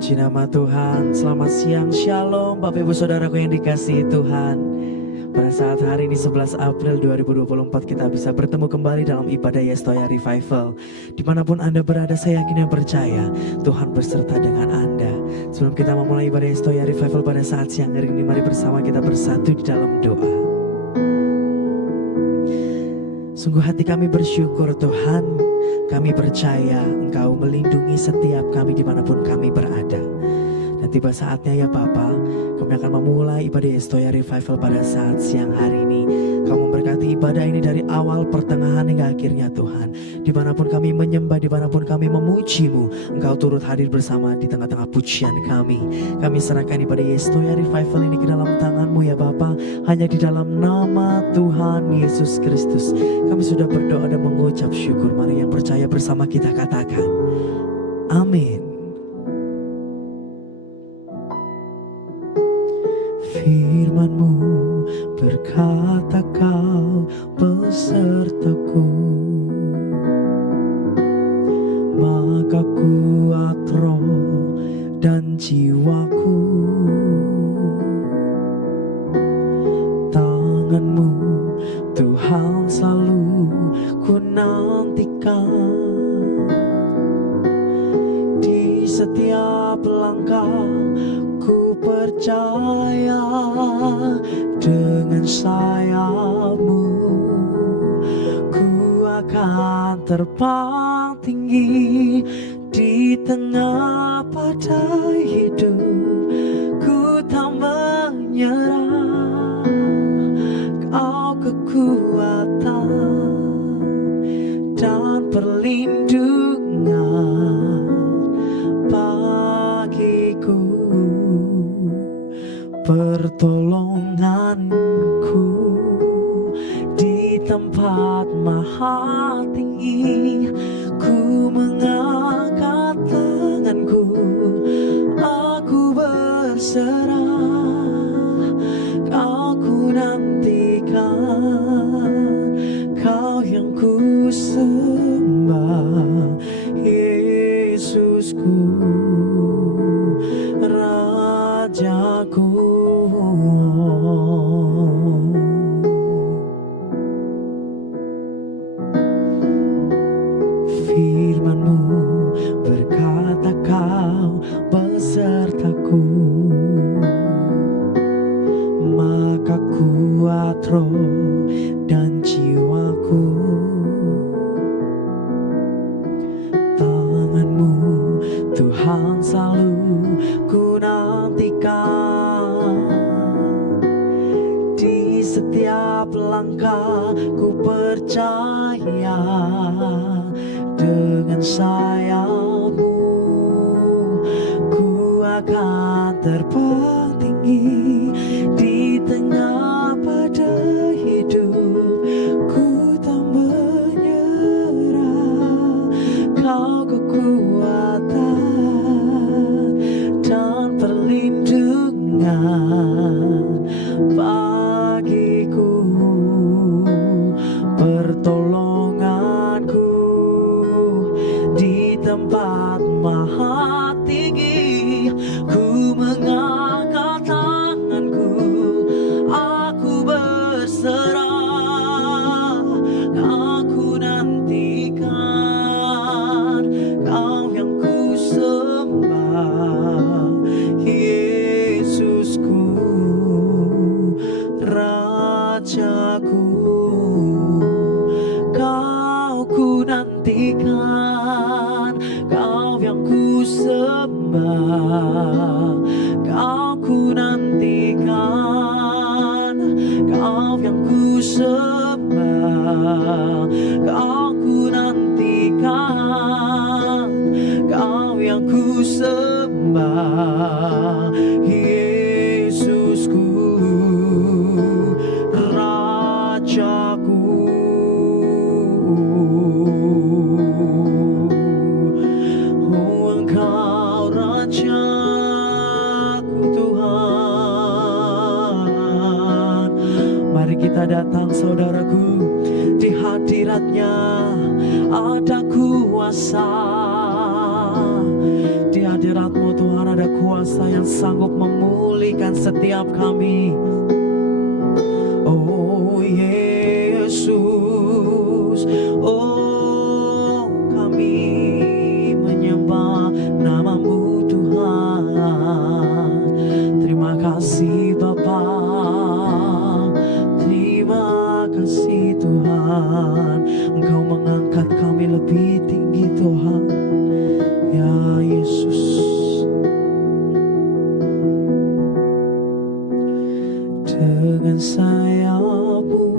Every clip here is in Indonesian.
Puji nama Tuhan. Selamat siang, shalom Bapak Ibu Saudaraku yang dikasihi Tuhan. Pada saat hari ini 11 April 2024 kita bisa bertemu kembali dalam ibadah Yestoya Revival. Dimanapun Anda berada, saya yakin dan percaya Tuhan berserta dengan Anda. Sebelum kita memulai ibadah Yestoya Revival pada saat siang hari ini, mari bersama kita bersatu di dalam doa. Sungguh hati kami bersyukur Tuhan. Kami percaya Engkau melindungi setiap kami dimanapun kami berada. Dan tiba saatnya ya Bapa, kami akan memulai ibadah Yestoya Revival pada saat siang hari ini. Kau memberkati ibadah ini dari awal, pertengahan hingga akhirnya Tuhan. Dimanapun kami menyembah, dimanapun kami memuji-Mu, Engkau turut hadir bersama di tengah-tengah pujian kami. Kami serahkan ibadah Yestoya Revival ini ke dalam tangan-Mu ya Bapa. Hanya di dalam nama Tuhan Yesus Kristus kami sudah berdoa dan mengucap syukur. Mari yang percaya bersama kita katakan amin. Firman-Mu berkata Kau besertaku, maka kuat roh dan jiwaku. Tangan-Mu Tuhan selalu ku nantikan, di setiap langkah ku percaya dengan sayap-Mu ku akan terbang tinggi di tengah badai hidup. Ku tak menyerah, Kau kekuatan dan perlindungan bagiku, pertolonganku di tempat maha tinggi. Ku mengangkat tanganku, aku berserah, Kau ku nantikan, Kau yang ku sembah, Yesusku, Rajaku. Firman-Mu berkata Kau besertaku, maka kuat roh dan jiwaku. Tangan-Mu Tuhan selalu ku nantikan, di setiap langkah ku percaya dengan sayap-Mu ku akan terbang tinggi di tengah badai hidup. Ku tak menyerah, Kau kekuatan dan perlindungan bagiku, pertolonganku di tempat maha tinggi. Ku mengangkat tanganku, aku berserah, aku nantikan, Kau yang ku sembah, Yesusku, Rajaku. Kau ku nantikan, Kau yang ku sembah, Kau ku nantikan, Kau yang ku sembah, Kau ku nantikan, Kau yang ku sembah, Yesusku, Rajaku. Oh, Engkau Rajaku Tuhan. Mari kita datang saudaraku, di hadirat-Nya ada kuasa. Di hadirat-Mu Tuhan ada ada kuasa yang sanggup memulihkan setiap kami. Oh Yesus, oh kami menyembah nama-Mu Tuhan. Terima kasih Bapa, terima kasih Tuhan. Engkau mengangkat kami lebih tinggi Tuhan. Ya Yesus, dengan sayap-Mu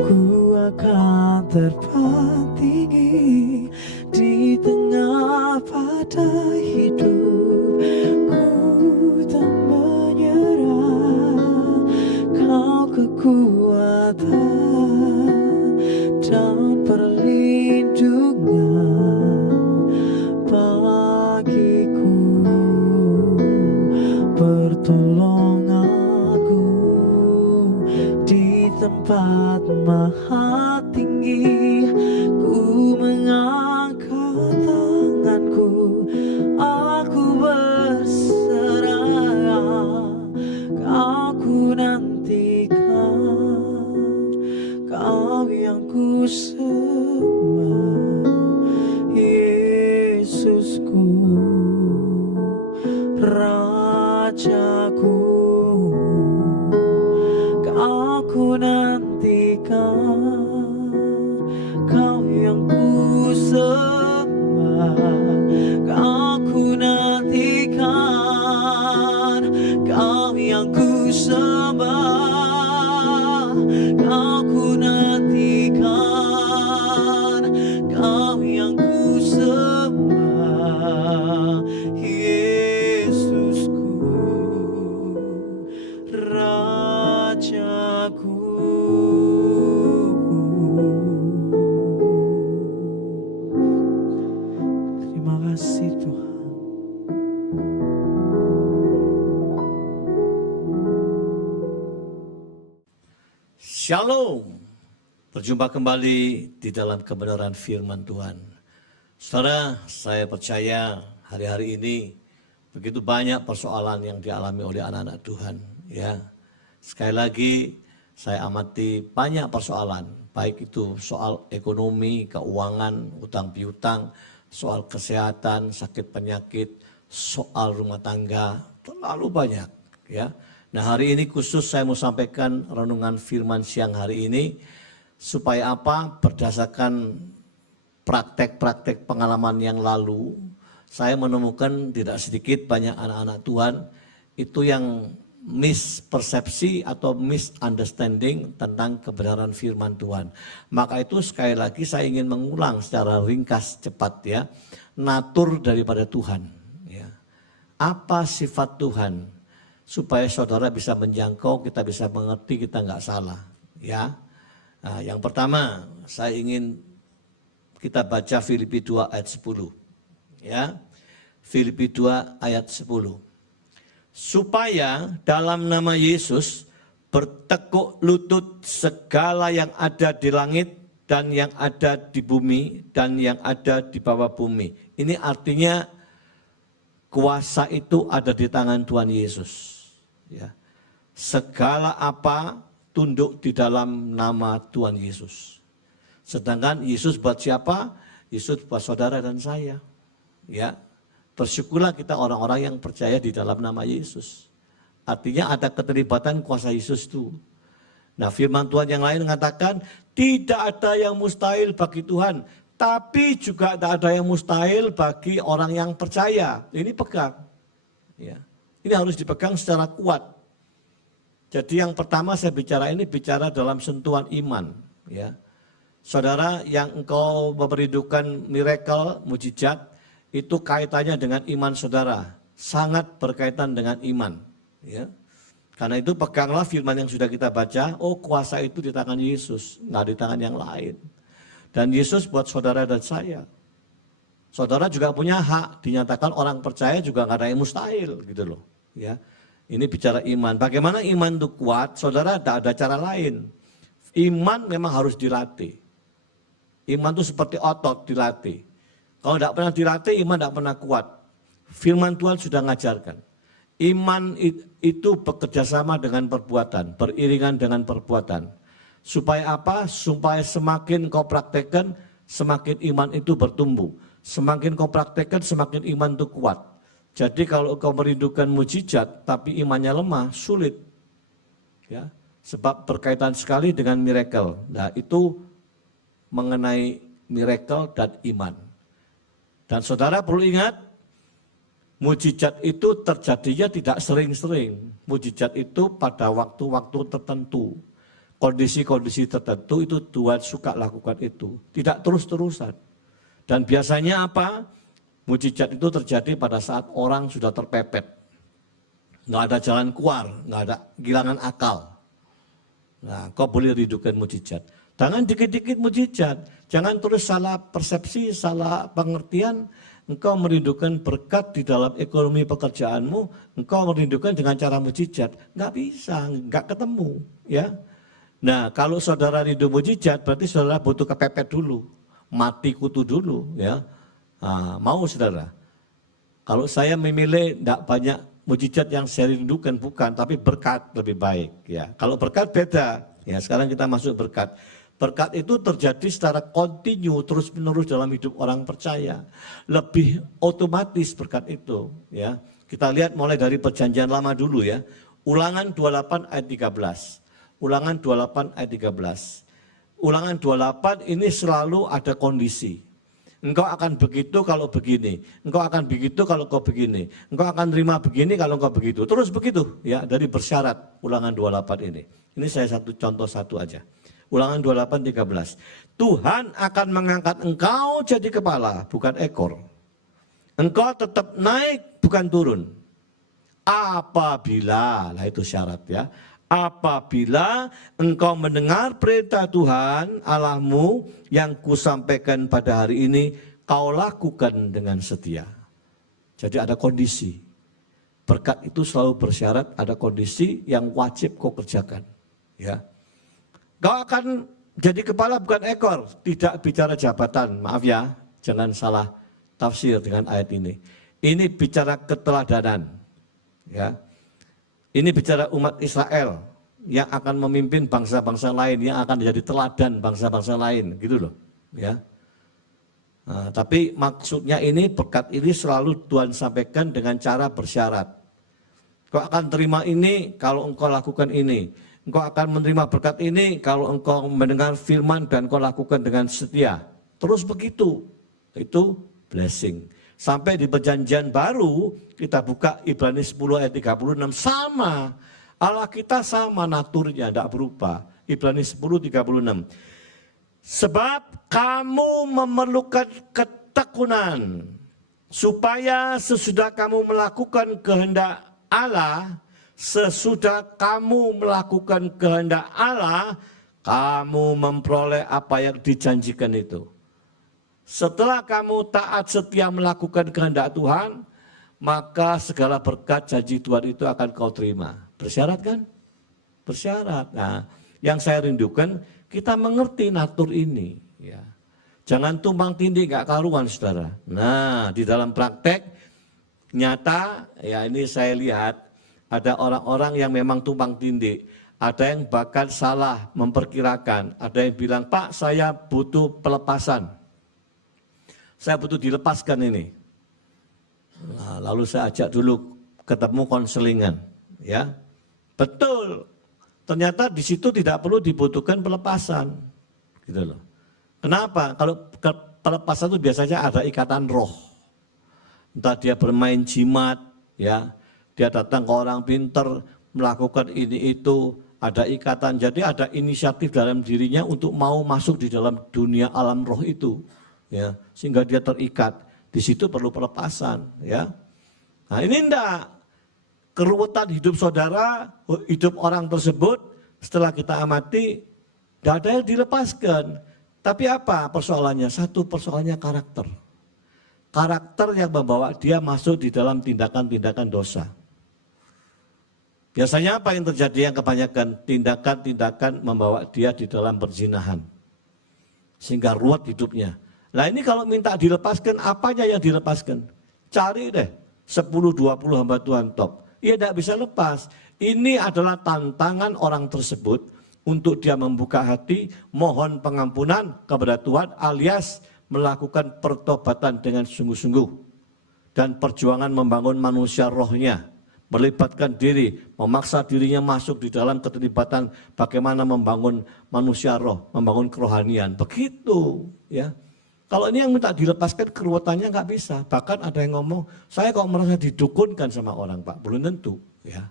ku akan terbang tinggi di tengah badai hidup. Ku tak menyerah, Kau kekuatan dan perlindungan bagiku. Pertolonganku di tempat maha tinggi. Ku mengangkat tanganku, aku berserah. Aku nantikan Kau yang ku sembah, Yesusku, Rajaku. Aku nantikan Kau yang ku sembah. Aku nantikan Kau yang ku sembah. Aku nantikan Kau yang ku sembah, Yesusku, Rajaku. Terima kasih Tuhan. Shalom. Berjumpa kembali di dalam kebenaran firman Tuhan. Saudara, saya percaya hari-hari ini begitu banyak persoalan yang dialami oleh anak-anak Tuhan. Ya, sekali lagi saya amati banyak persoalan, baik itu soal ekonomi, keuangan, utang piutang, soal kesehatan, sakit penyakit, soal rumah tangga, terlalu banyak. Ya, nah hari ini khusus saya mau sampaikan renungan firman siang hari ini. Supaya apa? Berdasarkan praktek-praktek pengalaman yang lalu, saya menemukan tidak sedikit banyak anak-anak Tuhan itu yang mispersepsi atau misunderstanding tentang kebenaran firman Tuhan. Maka itu sekali lagi saya ingin mengulang secara ringkas cepat ya, natur daripada Tuhan. Ya. Apa sifat Tuhan? Supaya saudara bisa menjangkau, kita bisa mengerti, kita nggak salah. Ya. Nah, yang pertama, saya ingin kita baca Filipi 2 ayat 10. Ya. Filipi 2 ayat 10. Supaya dalam nama Yesus bertekuk lutut segala yang ada di langit dan yang ada di bumi dan yang ada di bawah bumi. Ini artinya kuasa itu ada di tangan Tuhan Yesus. Ya. Segala apa tunduk di dalam nama Tuhan Yesus. Sedangkan Yesus buat siapa? Yesus buat saudara dan saya. Ya, bersyukurlah kita orang-orang yang percaya di dalam nama Yesus. Artinya ada keterlibatan kuasa Yesus itu. Nah, firman Tuhan yang lain mengatakan tidak ada yang mustahil bagi Tuhan, tapi juga tidak ada yang mustahil bagi orang yang percaya. Ini pegang. Ya. Ini harus dipegang secara kuat. Jadi yang pertama saya bicara ini bicara dalam sentuhan iman. Ya. Saudara, yang engkau memperindukan miracle, mujizat, itu kaitannya dengan iman saudara. Sangat berkaitan dengan iman. Ya. Karena itu peganglah firman yang sudah kita baca, oh kuasa itu di tangan Yesus, nggak di tangan yang lain. Dan Yesus buat saudara dan saya. Saudara juga punya hak, dinyatakan orang percaya juga nggak ada yang mustahil gitu loh. Ya. Ini bicara iman. Bagaimana iman itu kuat? Saudara, tidak ada cara lain. Iman memang harus dilatih. Iman itu seperti otot dilatih. Kalau tidak pernah dilatih, iman tidak pernah kuat. Firman Tuhan sudah mengajarkan. Iman itu bekerja sama dengan perbuatan, beriringan dengan perbuatan. Supaya apa? Supaya semakin kau praktekkan, semakin iman itu bertumbuh. Semakin kau praktekkan, semakin iman itu kuat. Jadi kalau kau merindukan mujizat, tapi imannya lemah, sulit. Ya, sebab berkaitan sekali dengan miracle. Nah, itu mengenai miracle dan iman. Dan saudara perlu ingat, mujizat itu terjadinya tidak sering-sering. Mujizat itu pada waktu-waktu tertentu. Kondisi-kondisi tertentu itu Tuhan suka lakukan itu. Tidak terus-terusan. Dan biasanya apa? Mujizat itu terjadi pada saat orang sudah terpepet. Nggak ada jalan keluar, nggak ada kehilangan akal. Nah, kau boleh rindukan mujizat. Jangan dikit-dikit mujizat. Jangan terus salah persepsi, salah pengertian. Engkau merindukan berkat di dalam ekonomi pekerjaanmu, engkau merindukan dengan cara mujizat. Nggak bisa, nggak ketemu. Ya. Nah, kalau saudara rindu mujizat, berarti saudara butuh kepepet dulu. Mati kutu dulu. Ya. Nah, mau saudara? Kalau saya memilih tidak banyak mujizat yang saya rindukan, bukan, tapi berkat lebih baik. Ya. Kalau berkat beda. Ya, sekarang kita masuk berkat. Berkat itu terjadi secara kontinu, terus-menerus dalam hidup orang percaya. Lebih otomatis berkat itu. Ya. Kita lihat mulai dari perjanjian lama dulu ya. Ulangan 28 ayat 13. Ulangan 28 ayat 13. Ulangan 28 ini selalu ada kondisi. Engkau akan begitu kalau begini. Engkau akan begitu kalau kau begini. Engkau akan terima begini kalau engkau begitu. Terus begitu ya, dari bersyarat ulangan 28 ini. Ini saya contoh satu aja. Ulangan 28:13. Tuhan akan mengangkat engkau jadi kepala, bukan ekor. Engkau tetap naik, bukan turun. Apabila, nah itu syarat ya. Apabila engkau mendengar perintah Tuhan Allahmu yang kusampaikan pada hari ini, kau lakukan dengan setia. Jadi ada kondisi. Berkat itu selalu bersyarat ada kondisi yang wajib kau kerjakan. Ya. Kau akan jadi kepala bukan ekor, tidak bicara jabatan. Maaf ya, jangan salah tafsir dengan ayat ini. Ini bicara keteladanan. Ya. Ini bicara umat Israel yang akan memimpin bangsa-bangsa lain, yang akan menjadi teladan bangsa-bangsa lain, gitu loh. Ya. Nah, tapi maksudnya ini berkat ini selalu Tuhan sampaikan dengan cara bersyarat. Kau akan terima ini kalau engkau lakukan ini. Engkau akan menerima berkat ini kalau engkau mendengar firman dan engkau lakukan dengan setia. Terus begitu. Itu blessing. Sampai di perjanjian baru kita buka Ibrani 10 ayat 36 sama. Allah kita sama naturnya, tidak berubah. Ibrani 10:36. Sebab kamu memerlukan ketekunan supaya sesudah kamu melakukan kehendak Allah, sesudah kamu melakukan kehendak Allah, kamu memperoleh apa yang dijanjikan itu. Setelah kamu taat setia melakukan kehendak Tuhan, maka segala berkat janji Tuhan itu akan kau terima. Bersyarat kan? Bersyarat. Nah, yang saya rindukan, kita mengerti natur ini. Ya. Jangan tumpang tindih, gak karuan saudara. Nah, di dalam praktek nyata, ya ini saya lihat, ada orang-orang yang memang tumpang tindih. Ada yang bahkan salah memperkirakan. Ada yang bilang, Pak saya butuh pelepasan. Saya butuh dilepaskan ini. Nah, lalu saya ajak dulu ketemu konselingan. Ya, betul. Ternyata di situ tidak perlu dibutuhkan pelepasan. Gitu loh. Kenapa? Kalau pelepasan itu biasanya ada ikatan roh. Entah dia bermain jimat, ya. Dia datang ke orang pinter, melakukan ini itu, ada ikatan. Jadi ada inisiatif dalam dirinya untuk mau masuk di dalam dunia alam roh itu. Ya, sehingga dia terikat. Di situ perlu pelepasan. Ya. Nah ini enggak. Keruwetan hidup saudara, hidup orang tersebut, setelah kita amati, tidak ada yang dilepaskan. Tapi apa persoalannya? Satu persoalannya karakter. Karakter yang membawa dia masuk di dalam tindakan-tindakan dosa. Biasanya apa yang terjadi yang kebanyakan? Tindakan-tindakan membawa dia di dalam perzinahan. Sehingga ruwet hidupnya. Nah ini kalau minta dilepaskan, apanya yang dilepaskan? Cari deh, 10-20 hamba Tuhan top. Ya tidak bisa lepas. Ini adalah tantangan orang tersebut untuk dia membuka hati, mohon pengampunan kepada Tuhan alias melakukan pertobatan dengan sungguh-sungguh. Dan perjuangan membangun manusia rohnya, melibatkan diri, memaksa dirinya masuk di dalam keterlibatan bagaimana membangun manusia roh, membangun kerohanian. Begitu ya. Kalau ini yang minta dilepaskan keruwetannya nggak bisa. Bahkan ada yang ngomong, saya kok merasa didukunkan sama orang Pak. Belum tentu ya.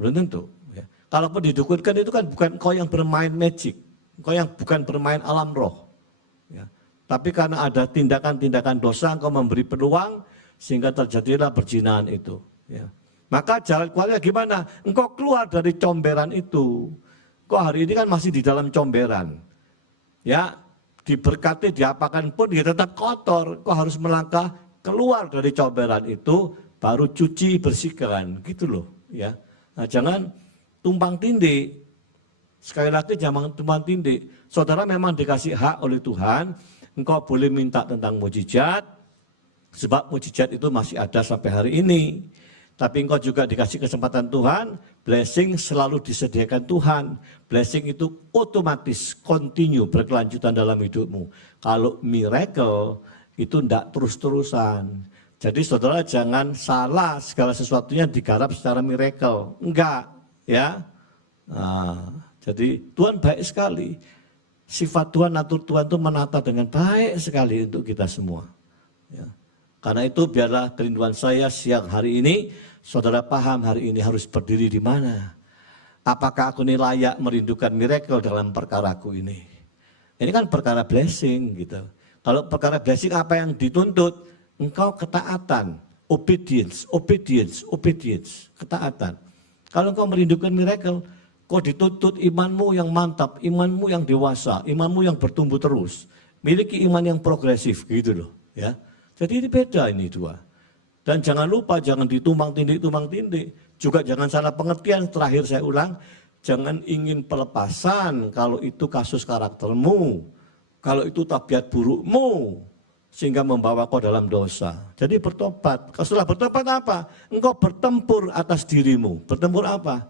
Belum tentu. Ya. Kalaupun didukunkan itu kan bukan kau yang bermain magic. Kau yang bukan bermain alam roh. Ya. Tapi karena ada tindakan-tindakan dosa, engkau memberi peluang sehingga terjadilah perzinahan itu. Ya. Maka jalan keluarnya gimana? Engkau keluar dari comberan itu. Kau hari ini kan masih di dalam comberan. Ya, diberkati, diapakan pun dia tetap kotor. Kau harus melangkah keluar dari comberan itu, baru cuci, bersihkan. Gitu loh. Ya. Nah, jangan tumpang tindih. Sekali lagi jangan tumpang tindih. Saudara memang dikasih hak oleh Tuhan, engkau boleh minta tentang mujizat, sebab mujizat itu masih ada sampai hari ini. Tapi engkau juga dikasih kesempatan Tuhan, blessing selalu disediakan Tuhan. Blessing itu otomatis, continue, berkelanjutan dalam hidupmu. Kalau miracle itu tidak terus-terusan. Jadi saudara jangan salah segala sesuatunya digarap secara miracle. Enggak, ya. Nah, jadi Tuhan baik sekali. Sifat Tuhan, natur Tuhan itu menata dengan baik sekali untuk kita semua. Ya. Karena itu biarlah kerinduan saya siang hari ini, saudara paham hari ini harus berdiri di mana. Apakah aku ini layak merindukan miracle dalam perkaraku ini? Ini kan perkara blessing gitu. Kalau perkara blessing apa yang dituntut? Engkau ketaatan, obedience, obedience, obedience, ketaatan. Kalau engkau merindukan miracle, kau dituntut imanmu yang mantap, imanmu yang dewasa, imanmu yang bertumbuh terus. Miliki iman yang progresif gitu loh. Ya. Jadi ini beda ini dua. Dan jangan lupa, jangan ditumpang tindih. Juga jangan salah pengertian, terakhir saya ulang. Jangan ingin pelepasan kalau itu kasus karaktermu. Kalau itu tabiat burukmu. Sehingga membawa kau dalam dosa. Jadi bertobat. Setelah bertobat apa? Engkau bertempur atas dirimu. Bertempur apa?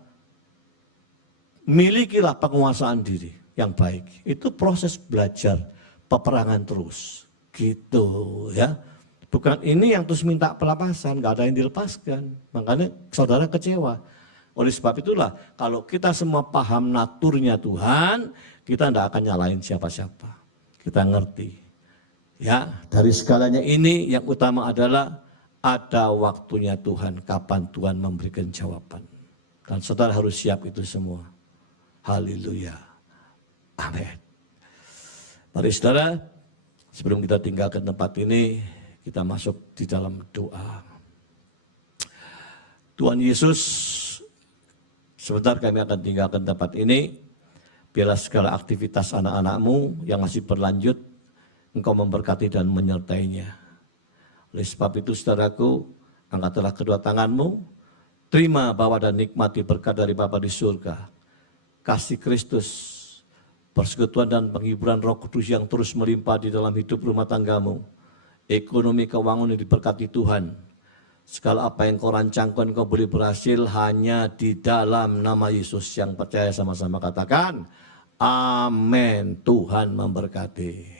Milikilah penguasaan diri yang baik. Itu proses belajar, peperangan terus. Gitu ya. Bukan ini yang terus minta pelepasan, nggak ada yang dilepaskan. Makanya saudara kecewa. Oleh sebab itulah, kalau kita semua paham naturnya Tuhan, kita tidak akan nyalain siapa-siapa. Kita ngerti. Ya, dari segalanya ini yang utama adalah ada waktunya Tuhan, kapan Tuhan memberikan jawaban. Dan saudara harus siap itu semua. Haleluya. Amin. Mari saudara, sebelum kita tinggalkan tempat ini, kita masuk di dalam doa. Tuhan Yesus, sebentar kami akan tinggalkan tempat ini. Biarlah segala aktivitas anak-anakmu yang masih berlanjut, Engkau memberkati dan menyertainya. Oleh sebab itu saudaraku, angkatlah kedua tanganmu, terima, bawa dan nikmati berkat dari Bapa di surga. Kasih Kristus, persekutuan dan penghiburan Roh Kudus yang terus melimpah di dalam hidup rumah tanggamu. Ekonomi keuangan yang diberkati Tuhan. Segala apa yang kau rancangkan kau boleh berhasil hanya di dalam nama Yesus. Yang percaya sama-sama katakan, amin. Tuhan memberkati.